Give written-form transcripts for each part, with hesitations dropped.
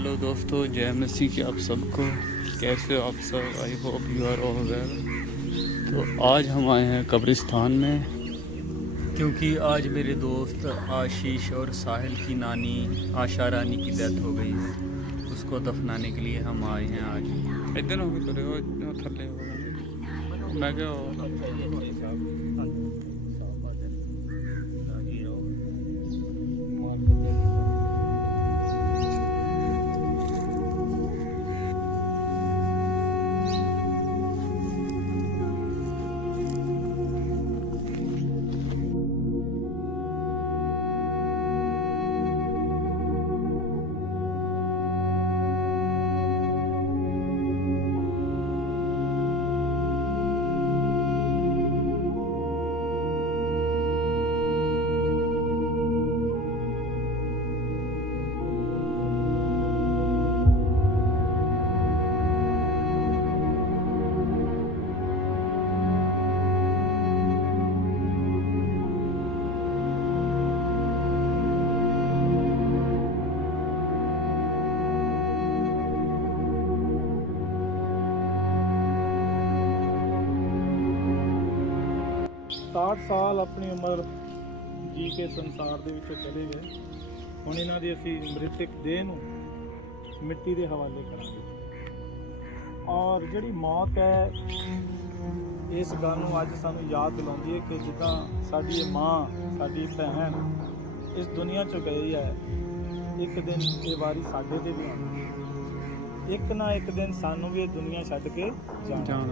Hello दोस्तों, जय मसीह की आप सबको। कैसे हो आप सब? I hope you are all well. तो आज हम आए हैं कब्रिस्तान में, क्योंकि आज मेरे दोस्त आशीष और साहिल की नानी आशा रानी की डेथ हो गई। उसको दफनाने के लिए हम आए हैं आज। इधर हो गए हो थले हो मैं क्या साठ साल अपनी उम्र जी के संसार ਦੇ ਵਿੱਚੋਂ ਚਲੇ ਗਏ। ਹੁਣ ਇਹਨਾਂ ਦੀ ਅਸੀਂ ਮ੍ਰਿਤਕ ਦੇਹ ਨੂੰ ਮਿੱਟੀ ਦੇ ਹਵਾਲੇ ਕਰਾਂਗੇ। ਔਰ ਜਿਹੜੀ ਮੌਤ ਹੈ, ਇਸ ਗੱਲ ਨੂੰ ਅੱਜ ਸਾਨੂੰ ਯਾਦ ਦਿਲਾਉਂਦੀ ਹੈ ਕਿ ਜਿੱਦਾਂ ਸਾਡੀ ਇਹ ਮਾਂ, ਸਾਡੀ ਭੈਣ ਇਸ ਦੁਨੀਆ 'ਚੋਂ ਗਈ ਹੈ, ਇੱਕ ਦਿਨ ਇਹ ਵਾਰੀ ਸਾਡੇ 'ਤੇ ਵੀ ਆਉਣੀ ਹੈ। ਇੱਕ ਨਾ ਇੱਕ ਦਿਨ ਸਾਨੂੰ ਵੀ ਇਹ ਦੁਨੀਆ ਛੱਡ ਕੇ ਜਾਣਾ।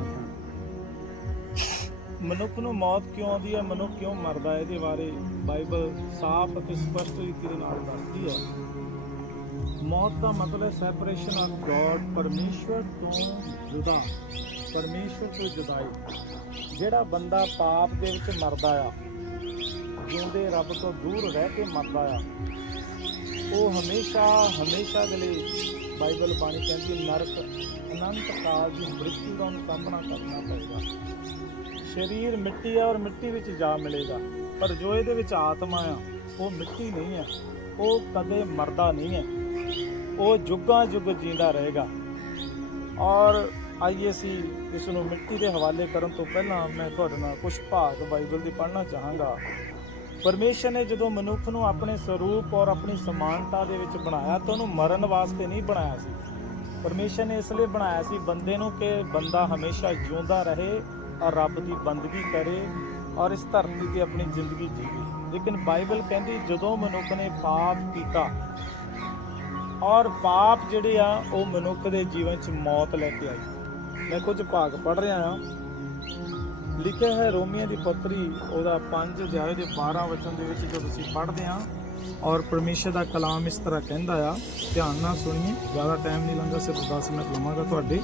ਮਨੁੱਖ ਨੂੰ ਮੌਤ ਕਿਉਂ ਆਉਂਦੀ ਹੈ, ਮਨੁੱਖ ਕਿਉਂ ਮਰਦਾ ਹੈ, ਇਹਦੇ ਬਾਰੇ ਬਾਈਬਲ ਸਾਫ਼ ਅਤੇ ਸਪਸ਼ਟ ਰੀਤੀ ਦੇ ਨਾਲ ਦੱਸਦੀ ਹੈ। ਮੌਤ ਦਾ ਮਤਲਬ ਹੈ ਸੈਪਰੇਸ਼ਨ ਆਫ ਗੋਡ, ਪਰਮੇਸ਼ਵਰ ਤੋਂ ਜੁਦਾ, ਪਰਮੇਸ਼ਵਰ ਤੋਂ ਜੁਦਾਈ। ਜਿਹੜਾ ਬੰਦਾ ਪਾਪ ਦੇ ਵਿੱਚ ਮਰਦਾ ਆ, ਜਿਉਂਦੇ ਰੱਬ ਤੋਂ ਦੂਰ ਰਹਿ ਕੇ ਮਰਦਾ ਆ, ਉਹ ਹਮੇਸ਼ਾ ਦੇ ਲਈ ਬਾਈਬਲ ਬਾਣੀ ਕਹਿੰਦੀ ਨਰਕ, ਅਨੰਤ ਕਾਲ ਦੀ ਮ੍ਰਿਤੂ ਦਾ ਉਹਨੂੰ ਸਾਹਮਣਾ ਕਰਨਾ ਪਏਗਾ। ਸਰੀਰ ਮਿੱਟੀ ਹੈ ਔਰ ਮਿੱਟੀ ਵਿੱਚ ਜਾ ਮਿਲੇਗਾ, ਪਰ ਜੋ ਇਹਦੇ ਵਿੱਚ ਆਤਮਾ ਆ ਉਹ ਮਿੱਟੀ ਨਹੀਂ ਹੈ, ਉਹ ਕਦੇ ਮਰਦਾ ਨਹੀਂ ਹੈ, ਉਹ ਜੁਗਾਂ ਜੁਗ ਜੀਂਦਾ ਰਹੇਗਾ। ਔਰ ਆਈਏ ਅਸੀਂ ਇਸ ਨੂੰ ਮਿੱਟੀ ਦੇ ਹਵਾਲੇ ਕਰਨ ਤੋਂ ਪਹਿਲਾਂ ਮੈਂ ਤੁਹਾਡੇ ਨਾਲ ਕੁਝ ਭਾਗ ਬਾਈਬਲ ਦੇ ਪੜ੍ਹਨਾ ਚਾਹਾਂਗਾ। ਪਰਮੇਸ਼ਰ ਨੇ ਜਦੋਂ ਮਨੁੱਖ ਨੂੰ ਆਪਣੇ ਸਰੂਪ ਔਰ ਆਪਣੀ ਸਮਾਨਤਾ ਦੇ ਵਿੱਚ ਬਣਾਇਆ ਤਾਂ ਉਹਨੂੰ ਮਰਨ ਵਾਸਤੇ ਨਹੀਂ ਬਣਾਇਆ ਸੀ। ਪਰਮੇਸ਼ਰ ਨੇ ਇਸ ਲਈ ਬਣਾਇਆ ਸੀ ਬੰਦੇ ਨੂੰ ਕਿ ਬੰਦਾ ਹਮੇਸ਼ਾ ਜਿਉਂਦਾ ਰਹੇ ਔਰ ਰੱਬ ਦੀ ਬੰਦਗੀ ਕਰੇ ਔਰ ਇਸ ਧਰਤੀ 'ਤੇ ਆਪਣੀ ਜ਼ਿੰਦਗੀ ਜੀਵੇ। ਲੇਕਿਨ ਬਾਈਬਲ ਕਹਿੰਦੀ ਜਦੋਂ ਮਨੁੱਖ ਨੇ ਪਾਪ ਕੀਤਾ ਔਰ ਪਾਪ ਜਿਹੜੇ ਆ ਉਹ ਮਨੁੱਖ ਦੇ ਜੀਵਨ 'ਚ ਮੌਤ ਲੈ ਕੇ ਆਈ। ਮੈਂ ਕੁਝ ਭਾਗ ਪੜ੍ਹ ਰਿਹਾ ਹਾਂ। ਲਿਖਿਆ ਹੈ ਰੋਮੀਆਂ ਦੀ ਪੱਤਰੀ ਉਹਦਾ 5 ਅਧਿਆਏ ਦੇ 12 ਵਚਨ ਦੇ ਵਿੱਚ ਜਦੋਂ ਅਸੀਂ ਪੜ੍ਹਦੇ ਹਾਂ ਔਰ ਪਰਮੇਸ਼ਰ ਦਾ ਕਲਾਮ ਇਸ ਤਰ੍ਹਾਂ ਕਹਿੰਦਾ ਆ, ਧਿਆਨ ਨਾਲ ਸੁਣੀਏ, ਜ਼ਿਆਦਾ ਟਾਈਮ ਨਹੀਂ ਲੰਘਾ, ਸਿਰਫ 10 ਮਿੰਟ ਲਵਾਂਗਾ ਤੁਹਾਡੇ।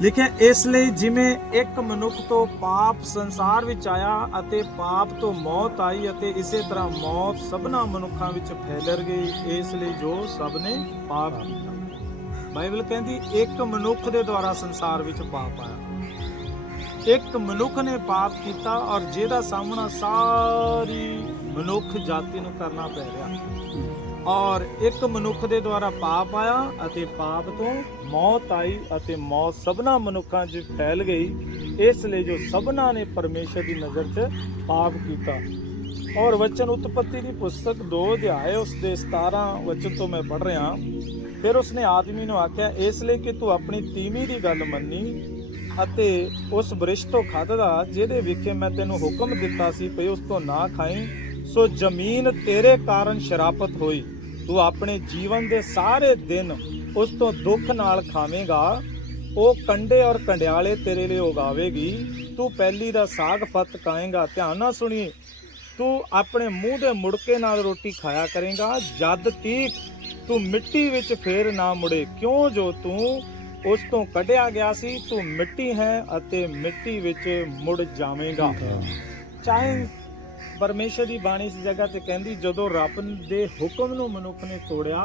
ਲਿਖਿਆ, ਇਸ ਲਈ ਜਿਵੇਂ ਇੱਕ ਮਨੁੱਖ ਤੋਂ ਪਾਪ ਸੰਸਾਰ ਵਿੱਚ ਆਇਆ ਅਤੇ ਪਾਪ ਤੋਂ ਮੌਤ ਆਈ, ਅਤੇ ਇਸੇ ਤਰ੍ਹਾਂ ਮੌਤ ਸਭਨਾ ਮਨੁੱਖਾਂ ਵਿੱਚ ਫੈਲ ਗਈ, ਇਸ ਲਈ ਜੋ ਸਭ ਨੇ ਪਾਪ ਕੀਤਾ। ਬਾਈਬਲ ਕਹਿੰਦੀ ਇੱਕ ਮਨੁੱਖ ਦੇ ਦੁਆਰਾ ਸੰਸਾਰ ਵਿੱਚ ਪਾਪ ਆਇਆ, ਇੱਕ ਮਨੁੱਖ ਨੇ ਪਾਪ ਕੀਤਾ ਔਰ ਜਿਹਦਾ ਸਾਹਮਣਾ ਸਾਰੀ ਮਨੁੱਖ ਜਾਤੀ ਨੂੰ ਕਰਨਾ ਪੈ ਰਿਹਾ। ਔਰ ਇੱਕ ਮਨੁੱਖ ਦੇ ਦੁਆਰਾ ਪਾਪ ਆਇਆ ਅਤੇ ਪਾਪ ਤੋਂ ਮੌਤ ਆਈ ਅਤੇ ਮੌਤ ਸਭਨਾ ਮਨੁੱਖਾਂ 'ਚ ਫੈਲ ਗਈ, ਇਸ ਲਈ ਜੋ ਸਭਨਾ ਨੇ ਪਰਮੇਸ਼ਰ ਦੀ ਨਜ਼ਰ 'ਚ ਪਾਪ ਕੀਤਾ। ਔਰ ਵਚਨ ਉਤਪੱਤੀ ਦੀ ਪੁਸਤਕ 2 ਅਧਿਆਏ ਉਸ ਦੇ 17 ਵਚਨ ਤੋਂ ਮੈਂ ਪੜ੍ਹ ਰਿਹਾ। ਫਿਰ ਉਸਨੇ ਆਦਮੀ ਨੂੰ ਆਖਿਆ, ਇਸ ਲਈ ਕਿ ਤੂੰ ਆਪਣੀ ਤੀਵੀਂ ਦੀ ਗੱਲ ਮੰਨੀ ਅਤੇ ਉਸ ਬ੍ਰਿਸ਼ ਤੋਂ ਖਾਧਾ ਜਿਹਦੇ ਵਿਖੇ ਮੈਂ ਤੈਨੂੰ ਹੁਕਮ ਦਿੱਤਾ ਸੀ ਭਈ ਉਸ ਤੋਂ ਨਾ ਖਾਈਂ, ਸੋ ਜ਼ਮੀਨ ਤੇਰੇ ਕਾਰਨ ਸ਼ਰਾਪਤ ਹੋਈ। ਤੂੰ ਆਪਣੇ ਜੀਵਨ ਦੇ ਸਾਰੇ ਦਿਨ ਉਸ ਤੋਂ ਦੁੱਖ ਨਾਲ ਖਾਵੇਂਗਾ। ਉਹ ਕੰਡੇ ਔਰ ਕੰਡਿਆਲੇ ਤੇਰੇ ਲਈ ਉਗਾਵੇਗੀ। ਤੂੰ ਪਹਿਲੀ ਦਾ ਸਾਗ ਫਤ ਖਾਏਂਗਾ। ਧਿਆਨ ਨਾਲ ਸੁਣੀਏ, ਤੂੰ ਆਪਣੇ ਮੂੰਹ ਦੇ ਮੁੜਕੇ ਨਾਲ ਰੋਟੀ ਖਾਇਆ ਕਰੇਂਗਾ, ਜਦ ਤੀਕ ਤੂੰ ਮਿੱਟੀ ਵਿੱਚ ਫੇਰ ਨਾ ਮੁੜੇ, ਕਿਉਂ ਜੋ ਤੂੰ ਉਸ ਤੋਂ ਕੱਢਿਆ ਗਿਆ ਸੀ। ਤੂੰ ਮਿੱਟੀ ਹੈ ਅਤੇ ਮਿੱਟੀ ਵਿੱਚ ਮੁੜ ਜਾਵੇਂਗਾ। ਚਾਹੇ ਪਰਮੇਸ਼ਰ ਦੀ ਬਾਣੀ ਇਸ ਜਗ੍ਹਾ ਤੇ ਕਹਿੰਦੀ ਜਦੋਂ ਰੱਬ ਦੇ ਹੁਕਮ ਨੂੰ ਮਨੁੱਖ ਨੇ ਤੋੜਿਆ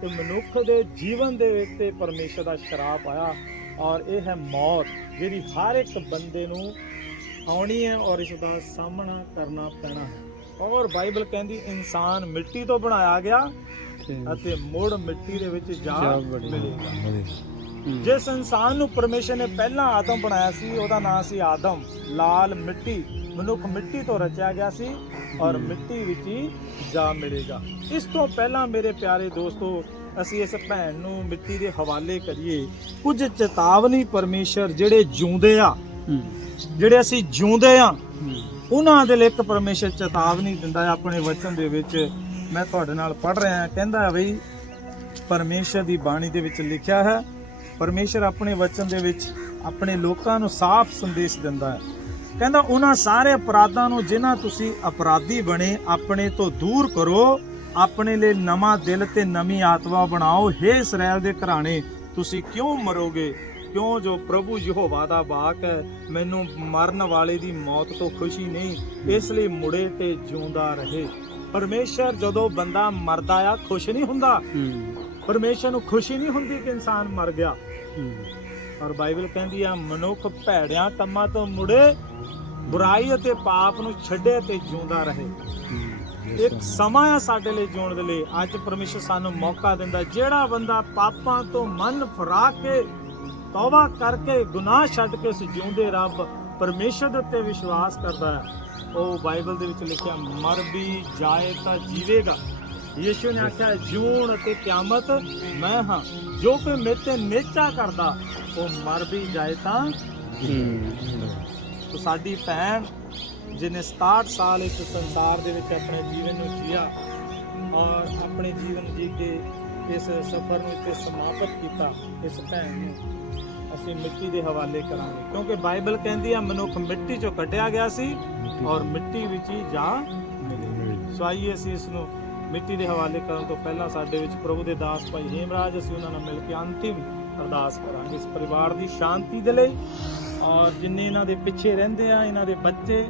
ਤੇ ਮਨੁੱਖ ਦੇ ਜੀਵਨ ਦੇ ਵਿੱਚ ਤੇ ਪਰਮੇਸ਼ਰ ਦਾ ਸ਼ਰਾਪ ਆਇਆ, ਔਰ ਇਹ ਹੈ ਮੌਤ ਜਿਹੜੀ ਹਰ ਇੱਕ ਬੰਦੇ ਨੂੰ ਆਉਣੀ ਹੈ ਔਰ ਇਸ ਦਾ ਸਾਹਮਣਾ ਕਰਨਾ ਪੈਣਾ ਹੈ। ਔਰ ਬਾਈਬਲ ਕਹਿੰਦੀ ਇਨਸਾਨ ਮਿੱਟੀ ਤੋਂ ਬਣਾਇਆ ਗਿਆ ਅਤੇ ਮੁੜ ਮਿੱਟੀ ਦੇ ਵਿੱਚ ਜਾ ਮਿਲੇਗਾ। ਜਿਸ ਇਨਸਾਨ ਨੂੰ ਪਰਮੇਸ਼ਰ ਨੇ ਪਹਿਲਾਂ ਆਦਮ ਬਣਾਇਆ ਸੀ ਉਹਦਾ ਨਾਮ ਸੀ ਆਦਮ, ਲਾਲ ਮਿੱਟੀ, ਮਨੁੱਖ ਮਿੱਟੀ ਤੋਂ ਰਚਿਆ ਗਿਆ ਸੀ ਔਰ ਮਿੱਟੀ ਵਿੱਚ ਹੀ ਜਾ ਮਿਲੇਗਾ। ਇਸ ਤੋਂ ਪਹਿਲਾਂ ਮੇਰੇ ਪਿਆਰੇ ਦੋਸਤੋ, ਅਸੀਂ ਇਸ ਭੈਣ ਨੂੰ ਮਿੱਟੀ ਦੇ ਹਵਾਲੇ ਕਰੀਏ। ਕੁਝ ਚੇਤਾਵਨੀ ਪਰਮੇਸ਼ਰ ਜਿਹੜੇ ਜਿਉਂਦੇ ਆ, ਜਿਹੜੇ ਅਸੀਂ ਜਿਉਂਦੇ ਆ, ਉਹਨਾਂ ਦੇ ਲਈ ਇੱਕ ਪਰਮੇਸ਼ਰ ਚੇਤਾਵਨੀ ਦਿੰਦਾ ਹੈ ਆਪਣੇ ਵਚਨ ਦੇ ਵਿੱਚ। ਮੈਂ ਤੁਹਾਡੇ ਨਾਲ ਪੜ੍ਹ ਰਿਹਾ, ਕਹਿੰਦਾ ਬਈ ਪਰਮੇਸ਼ਰ ਦੀ ਬਾਣੀ ਦੇ ਵਿੱਚ ਲਿਖਿਆ ਹੈ, ਪਰਮੇਸ਼ਰ ਆਪਣੇ ਵਚਨ ਦੇ ਵਿੱਚ ਆਪਣੇ ਲੋਕਾਂ ਨੂੰ ਸਾਫ਼ ਸੰਦੇਸ਼ ਦਿੰਦਾ ਹੈ। ਕਹਿੰਦਾ ਉਹਨਾਂ ਸਾਰੇ ਅਪਰਾਧਾਂ ਨੂੰ ਜਿਨ੍ਹਾਂ ਤੁਸੀਂ ਅਪਰਾਧੀ ਬਣੇ ਆਪਣੇ ਤੋਂ ਦੂਰ ਕਰੋ, ਆਪਣੇ ਲਈ ਨਵਾਂ ਦਿਲ ਤੇ ਨਵੀਂ ਆਤਮਾ ਬਣਾਓ। ਹੇ ਇਸਰਾਏਲ ਦੇ ਘਰਾਣੇ, ਤੁਸੀਂ ਕਿਉਂ ਮਰੋਗੇ? ਕਿਉਂ ਜੋ ਪ੍ਰਭੂ ਯਹੋਵਾ ਦਾ ਵਾਕ ਹੈ, ਮੈਨੂੰ ਮਰਨ ਵਾਲੇ ਦੀ ਮੌਤ ਤੋਂ ਖੁਸ਼ੀ ਨਹੀਂ, ਇਸ ਲਈ ਮੁੜੇ ਤੇ ਜਿਉਂਦਾ ਰਹੇ। ਪਰਮੇਸ਼ਰ ਜਦੋਂ ਬੰਦਾ ਮਰਦਾ ਆ ਖੁਸ਼ ਨਹੀਂ ਹੁੰਦਾ। ਪਰਮੇਸ਼ਰ ਨੂੰ ਖੁਸ਼ੀ ਨਹੀਂ ਹੁੰਦੀ ਕਿ ਇਨਸਾਨ ਮਰ ਗਿਆ। ਔਰ ਬਾਈਬਲ ਕਹਿੰਦੀ ਆ ਮਨੁੱਖ ਭੈੜਿਆਂ ਕੰਮਾਂ ਤੋਂ ਮੁੜੇ, ਬੁਰਾਈ ਅਤੇ ਪਾਪ ਨੂੰ ਛੱਡੇ ਤੇ ਜਿਉਂਦਾ ਰਹੇ। ਇੱਕ ਸਮਾਂ ਆ ਸਾਡੇ ਲਈ ਜਿਉਣ ਦੇ ਲਈ। ਅੱਜ ਪਰਮੇਸ਼ਰ ਸਾਨੂੰ ਮੌਕਾ ਦਿੰਦਾ, ਜਿਹੜਾ ਬੰਦਾ ਪਾਪਾਂ ਤੋਂ ਮਨ ਫਰਾ ਕੇ ਤੌਬਾ ਕਰਕੇ ਗੁਨਾਹ ਛੱਡ ਕੇ ਉਸ ਜਿਉਂਦੇ ਰੱਬ ਪਰਮੇਸ਼ਰ ਦੇ ਉੱਤੇ ਵਿਸ਼ਵਾਸ ਕਰਦਾ ਹੈ, ਉਹ ਬਾਈਬਲ ਦੇ ਵਿੱਚ ਲਿਖਿਆ ਮਰ ਵੀ ਜਾਏ ਤਾਂ ਜੀਵੇਗਾ। ਯਿਸੂ ਨੇ ਆਖਿਆ ਜੂਨ ਅਤੇ ਕਿਆਮਤ ਮੈਂ ਹਾਂ, ਜੋ ਕੋਈ ਮੇਰੇ ਤੇ ਮੇਚਾ ਕਰਦਾ ਉਹ ਮਰ ਵੀ ਜਾਏ ਤਾਂ ਤੋ ਸਾਡੀ ਭੈਣ ਜਿਹਨੇ 67 ਸਾਲ ਇਸ ਸੰਸਾਰ ਦੇ ਵਿੱਚ ਆਪਣੇ ਜੀਵਨ ਨੂੰ ਜੀਆ ਔਰ ਆਪਣੇ ਜੀਵਨ ਜੀ ਕੇ ਇਸ ਸਫ਼ਰ ਨੂੰ ਇੱਥੇ ਸਮਾਪਤ ਕੀਤਾ, ਇਸ ਭੈਣ ਨੂੰ ਅਸੀਂ ਮਿੱਟੀ ਦੇ ਹਵਾਲੇ ਕਰਾਂਗੇ, ਕਿਉਂਕਿ ਬਾਈਬਲ ਕਹਿੰਦੀ ਆ ਮਨੁੱਖ ਮਿੱਟੀ ਚੋਂ ਕੱਢਿਆ ਗਿਆ ਸੀ ਔਰ ਮਿੱਟੀ ਵਿੱਚ ਹੀ ਜਾ ਮਿਲੇਗਾ। ਸੋ ਆਈਏ ਅਸੀਂ ਇਸ ਨੂੰ ਮਿੱਟੀ ਦੇ ਹਵਾਲੇ ਕਰਨ ਤੋਂ ਪਹਿਲਾਂ ਸਾਡੇ ਵਿੱਚ ਪ੍ਰਭੂ ਦੇ ਦਾਸ ਭਾਈ ਹੇਮਰਾਜ, ਅਸੀਂ ਉਹਨਾਂ ਨਾਲ ਮਿਲ ਕੇ ਅੰਤਿਮ ਅਰਦਾਸ ਕਰਾਂਗੇ ਇਸ ਪਰਿਵਾਰ ਦੀ ਸ਼ਾਂਤੀ ਦੇ ਲਈ, ਔਰ ਜਿੰਨੇ ਇਹਨਾਂ ਦੇ ਪਿੱਛੇ ਰਹਿੰਦੇ ਆ, ਇਹਨਾਂ ਦੇ ਬੱਚੇ,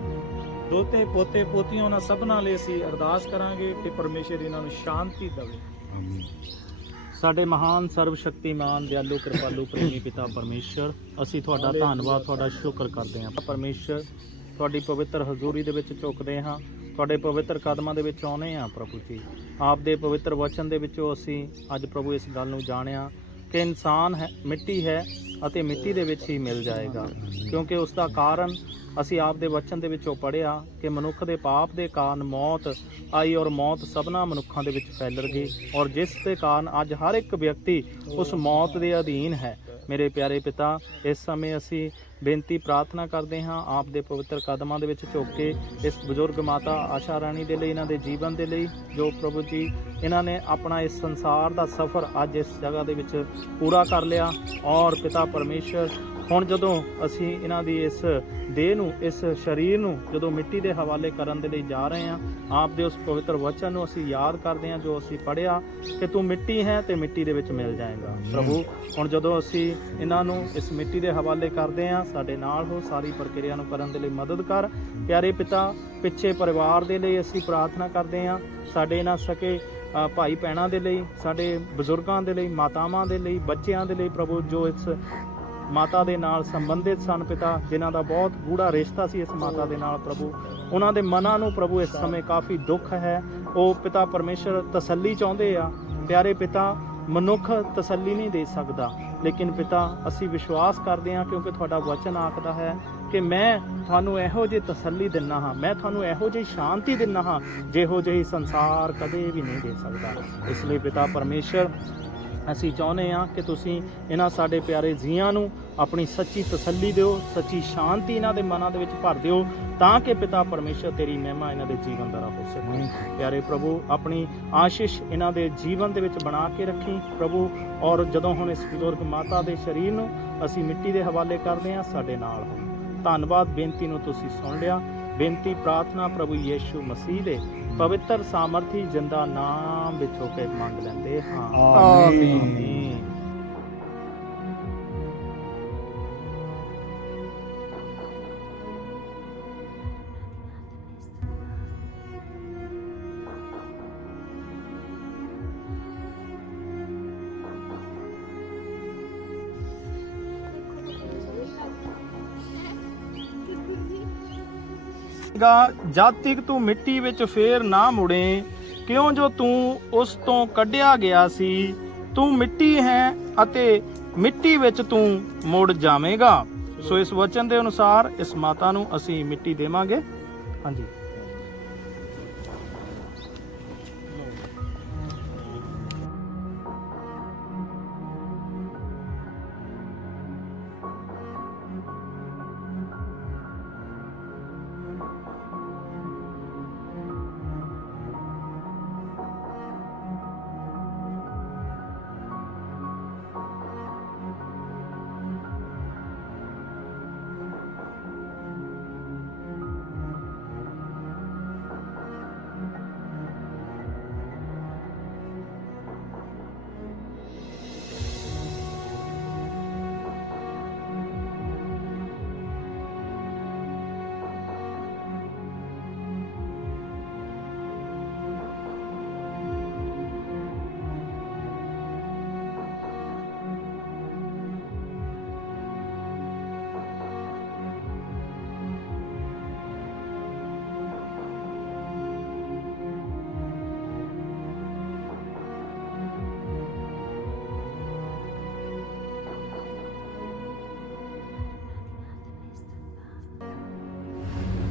ਦੋਤੇ, ਪੋਤੇ, ਪੋਤੀਆਂ, ਉਹਨਾਂ ਸਭਨਾਂ ਲਈ ਅਸੀਂ ਅਰਦਾਸ ਕਰਾਂਗੇ ਕਿ ਪਰਮੇਸ਼ਰ ਇਹਨਾਂ ਨੂੰ ਸ਼ਾਂਤੀ ਦੇਵੇ। ਸਾਡੇ ਮਹਾਨ ਸਰਵ ਸ਼ਕਤੀਮਾਨ ਦਿਆਲੂ ਕਿਰਪਾਲੂ ਪ੍ਰੇਮੀ ਪਿਤਾ ਪਰਮੇਸ਼ਰ, ਅਸੀਂ ਤੁਹਾਡਾ ਧੰਨਵਾਦ, ਤੁਹਾਡਾ ਸ਼ੁਕਰ ਕਰਦੇ ਹਾਂ। ਪਰਮੇਸ਼ਰ ਤੁਹਾਡੀ ਪਵਿੱਤਰ ਹਜ਼ੂਰੀ ਦੇ ਵਿੱਚ ਝੁਕਦੇ ਹਾਂ, ਤੁਹਾਡੇ ਪਵਿੱਤਰ ਕਦਮਾਂ ਦੇ ਵਿੱਚ ਆਉਨੇ ਹਾਂ ਪ੍ਰਭੂ ਜੀ। ਆਪ ਦੇ ਪਵਿੱਤਰ ਵਚਨ ਦੇ ਵਿੱਚੋਂ ਅਸੀਂ ਅੱਜ ਪ੍ਰਭੂ ਇਸ ਗੱਲ ਨੂੰ ਜਾਣਿਆ ਕਿ ਇਨਸਾਨ ਹੈ ਮਿੱਟੀ ਹੈ ਅਤੇ ਮਿੱਟੀ ਦੇ ਵਿੱਚ ਹੀ ਮਿਲ ਜਾਏਗਾ, ਕਿਉਂਕਿ ਉਸ ਦਾ ਕਾਰਨ ਅਸੀਂ ਆਪ ਦੇ ਵਚਨ ਦੇ ਵਿੱਚੋਂ ਪੜ੍ਹਿਆ ਕਿ ਮਨੁੱਖ ਦੇ ਪਾਪ ਦੇ ਕਾਰਨ ਮੌਤ ਆਈ ਔਰ ਮੌਤ ਸਭਨਾ ਮਨੁੱਖਾਂ ਦੇ ਵਿੱਚ ਫੈਲ ਗਈ, ਔਰ ਜਿਸ ਦੇ ਕਾਰਨ ਅੱਜ ਹਰ ਇੱਕ ਵਿਅਕਤੀ ਉਸ ਮੌਤ ਦੇ ਅਧੀਨ ਹੈ। ਮੇਰੇ ਪਿਆਰੇ ਪਿਤਾ, ਇਸ ਸਮੇਂ ਅਸੀਂ ਬੇਨਤੀ ਪ੍ਰਾਰਥਨਾ ਕਰਦੇ ਹਾਂ ਆਪ ਦੇ ਪਵਿੱਤਰ ਕਦਮਾਂ ਦੇ ਵਿੱਚ ਝੁਕ ਕੇ ਇਸ ਬਜ਼ੁਰਗ ਮਾਤਾ ਆਸ਼ਾ ਰਾਣੀ ਦੇ ਲਈ, ਇਹਨਾਂ ਦੇ ਜੀਵਨ ਦੇ ਲਈ, ਜੋ ਪ੍ਰਭੂ ਜੀ ਇਹਨਾਂ ਨੇ ਆਪਣਾ ਇਸ ਸੰਸਾਰ ਦਾ ਸਫ਼ਰ ਅੱਜ ਇਸ ਜਗ੍ਹਾ ਦੇ ਵਿੱਚ ਪੂਰਾ ਕਰ ਲਿਆ। ਔਰ ਪਿਤਾ ਪਰਮੇਸ਼ਰ, ਹੁਣ ਜਦੋਂ ਅਸੀਂ ਇਹਨਾਂ ਦੀ ਇਸ ਦੇਹ ਨੂੰ, ਇਸ ਸਰੀਰ ਨੂੰ ਜਦੋਂ ਮਿੱਟੀ ਦੇ ਹਵਾਲੇ ਕਰਨ ਦੇ ਲਈ ਜਾ ਰਹੇ ਹਾਂ, ਆਪ ਦੇ ਉਸ ਪਵਿੱਤਰ ਵਚਨ ਨੂੰ ਅਸੀਂ ਯਾਦ ਕਰਦੇ ਹਾਂ ਜੋ ਅਸੀਂ ਪੜ੍ਹਿਆ ਕਿ ਤੂੰ ਮਿੱਟੀ ਹੈ ਤੇ ਮਿੱਟੀ ਦੇ ਵਿੱਚ ਮਿਲ ਜਾਏਗਾ। ਪ੍ਰਭੂ, ਹੁਣ ਜਦੋਂ ਅਸੀਂ ਇਹਨਾਂ ਨੂੰ ਇਸ ਮਿੱਟੀ ਦੇ ਹਵਾਲੇ ਕਰਦੇ ਹਾਂ, ਸਾਡੇ ਨਾਲ ਹੋ, ਸਾਰੀ ਪ੍ਰਕਿਰਿਆ ਨੂੰ ਕਰਨ ਦੇ ਲਈ ਮਦਦ ਕਰ। ਪਿਆਰੇ ਪਿਤਾ, ਪਿੱਛੇ ਪਰਿਵਾਰ ਦੇ ਲਈ ਅਸੀਂ ਪ੍ਰਾਰਥਨਾ ਕਰਦੇ ਹਾਂ, ਸਾਡੇ ਇਹਨਾਂ ਸਕੇ ਭਾਈ ਭੈਣਾਂ ਦੇ ਲਈ, ਸਾਡੇ ਬਜ਼ੁਰਗਾਂ ਦੇ ਲਈ, ਮਾਤਾਵਾਂ ਦੇ ਲਈ, ਬੱਚਿਆਂ ਦੇ ਲਈ, ਪ੍ਰਭੂ ਜੋ ਇਸ ਮਾਤਾ ਦੇ ਨਾਲ ਸੰਬੰਧਿਤ ਸਨ ਪਿਤਾ, ਜਿਨ੍ਹਾਂ ਦਾ ਬਹੁਤ ਗੂੜਾ ਰਿਸ਼ਤਾ ਸੀ ਇਸ ਮਾਤਾ ਦੇ ਨਾਲ ਪ੍ਰਭੂ, ਉਹਨਾਂ ਦੇ ਮਨਾਂ ਨੂੰ ਪ੍ਰਭੂ ਇਸ ਸਮੇਂ ਕਾਫੀ ਦੁੱਖ ਹੈ। ਉਹ ਪਿਤਾ ਪਰਮੇਸ਼ਰ ਤਸੱਲੀ ਚਾਹੁੰਦੇ ਆ। ਪਿਆਰੇ ਪਿਤਾ, ਮਨੁੱਖ ਤਸੱਲੀ ਨਹੀਂ ਦੇ ਸਕਦਾ, ਲੇਕਿਨ ਪਿਤਾ ਅਸੀਂ ਵਿਸ਼ਵਾਸ ਕਰਦੇ ਹਾਂ ਕਿਉਂਕਿ ਤੁਹਾਡਾ ਵਚਨ ਆਖਦਾ ਹੈ ਕਿ ਮੈਂ ਤੁਹਾਨੂੰ ਇਹੋ ਜਿਹੀ ਤਸੱਲੀ ਦਿੰਦਾ ਹਾਂ, ਮੈਂ ਤੁਹਾਨੂੰ ਇਹੋ ਜਿਹੀ ਸ਼ਾਂਤੀ ਦਿੰਦਾ ਹਾਂ ਜਿਹੋ ਜਿਹੀ ਸੰਸਾਰ ਕਦੇ ਵੀ ਨਹੀਂ ਦੇ ਸਕਦਾ। ਇਸ ਲਈ ਪਿਤਾ ਪਰਮੇਸ਼ਰ, ਅਸੀਂ ਚਾਹੁੰਦੇ ਹਾਂ ਕਿ ਤੁਸੀਂ ਇਹਨਾਂ ਸਾਡੇ ਪਿਆਰੇ ਜੀਆਂ ਨੂੰ ਆਪਣੀ ਸੱਚੀ ਤਸੱਲੀ ਦਿਓ, ਸੱਚੀ ਸ਼ਾਂਤੀ ਇਹਨਾਂ ਦੇ ਮਨਾਂ ਦੇ ਵਿੱਚ ਭਰ ਦਿਓ, ਤਾਂ ਕਿ ਪਿਤਾ ਪਰਮੇਸ਼ਰ ਤੇਰੀ ਮਹਿਮਾ ਇਹਨਾਂ ਦੇ ਜੀਵਨ ਦਾ ਹੋ ਸਕੇ। ਪਿਆਰੇ ਪ੍ਰਭੂ, ਆਪਣੀ ਆਸ਼ੀਸ਼ ਇਹਨਾਂ ਦੇ ਜੀਵਨ ਦੇ ਵਿੱਚ ਬਣਾ ਕੇ ਰੱਖੀ ਪ੍ਰਭੂ। ਔਰ ਜਦੋਂ ਹੁਣ ਇਸ ਬਜ਼ੁਰਗ ਮਾਤਾ ਦੇ ਸਰੀਰ ਨੂੰ ਅਸੀਂ ਮਿੱਟੀ ਦੇ ਹਵਾਲੇ ਕਰਦੇ ਹਾਂ, ਸਾਡੇ ਨਾਲ ਹੋ। ਧੰਨਵਾਦ, ਬੇਨਤੀ ਨੂੰ ਤੁਸੀਂ ਸੁਣ ਲਿਆ। ਬੇਨਤੀ ਪ੍ਰਾਰਥਨਾ ਪ੍ਰਭੂ ਯੀਸ਼ੂ ਮਸੀਹ ਦੇ ਪਵਿੱਤਰ ਸਾਮਰਥੀ ਜਿੰਦਾ ਨਾਮ ਵਿੱਚ ਹੋ ਕੇ ਮੰਗ ਲੈਂਦੇ ਹਾਂ, ਆਮੀਨ। ਜਾਵੇਗਾ ਜਦ ਤੱਕ ਤੂੰ ਮਿੱਟੀ ਵਿੱਚ ਫੇਰ ਨਾ ਮੁੜੇ, ਕਿਉਂ ਜੋ ਤੂੰ ਉਸ ਤੋਂ ਕੱਢਿਆ ਗਿਆ ਸੀ। ਤੂੰ ਮਿੱਟੀ ਹੈ ਅਤੇ ਮਿੱਟੀ ਵਿੱਚ ਤੂੰ ਮੁੜ ਜਾਵੇਂਗਾ। ਸੋ ਇਸ ਵਚਨ ਦੇ ਅਨੁਸਾਰ ਇਸ ਮਾਤਾ ਨੂੰ ਅਸੀਂ ਮਿੱਟੀ ਦੇਵਾਂਗੇ। ਹਾਂਜੀ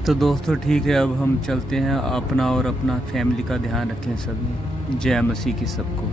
तो दोस्तों ठीक है, अब हम चलते हैं। अपना और अपना फैमिली का ध्यान रखें सभी। जय मसीह की सबको।